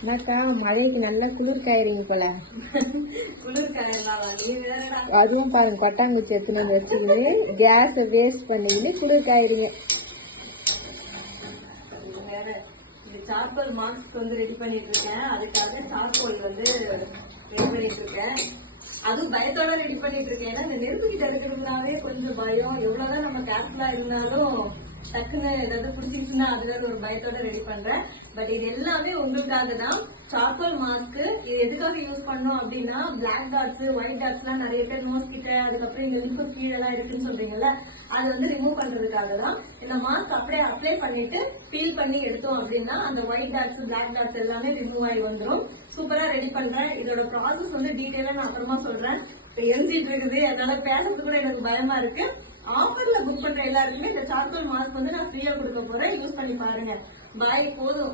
என்னக்கா மழைக்கு நல்லா குளிர் காயிறீங்க போல. குளிர் காயலாம். அதுவும் பாருங்க கொட்டாங்குச்சி எடுத்துன்னு வந்து வச்சுக்கின்னு கேஸை வேஸ்ட் பண்ணிக்கின்னு குளிர் காயிறீங்க. வேற இந்த சார்கோல் மாஸ்க் வந்து ரெடி பண்ணிட்டு இருக்கேன். அதுக்காக சார்கோல் வந்து ரெடி பண்ணிட்டு இருக்கேன். அதுவும் பயத்தோட ரெடி பண்ணிட்டு இருக்கேன். ஏன்னா இந்த நெருப்பு கிட்ட இருக்கிறதுனாலே கொஞ்சம் பயம். எவ்வளவுதான் நம்ம கேர்ஃபுல்லா இருந்தாலும் டக்குன்னு ஏதாவது பிடிச்சிருச்சுன்னா அதுல ஒரு பயத்தோட ரெடி பண்றேன். பட் இது எல்லாமே உங்களுக்காக தான். சார்கோல் மாஸ்க் இது எதுக்காக யூஸ் பண்ணோம் அப்படின்னா, பிளாக் டாட்ஸ் ஒயிட் டாட்ஸ் எல்லாம் நிறைய பேர் நோஸ் கிட்ட அதுக்கப்புறம் இந்த லிப்பு கீழெல்லாம் இருக்குன்னு சொல்றீங்கல்ல, அது வந்து ரிமூவ் பண்றதுக்காக தான். இந்த மாஸ்க் அப்படியே அப்ளை பண்ணிட்டு பீல் பண்ணி எடுத்தோம் அப்படின்னா அந்த ஒயிட் டாட்ஸ் பிளாக் டாட்ஸ் எல்லாமே ரிமூவ் ஆகி வந்துடும். சூப்பரா ரெடி பண்றேன். இதோட ப்ராசஸ் வந்து டீட்டெயிலா நான் அப்புறமா சொல்றேன். இப்ப எழுதிட்டு இருக்குது, அதனால பேசுறது கூட எனக்கு பயமா இருக்கு. ஆஃபர்ல புக் பண்ற எல்லாருக்குமே இந்த சார்கோல் மாஸ்க் வந்து நான் ஃப்ரீயா கொடுக்க போறேன். யூஸ் பண்ணி பாருங்க. பாய். போதும்.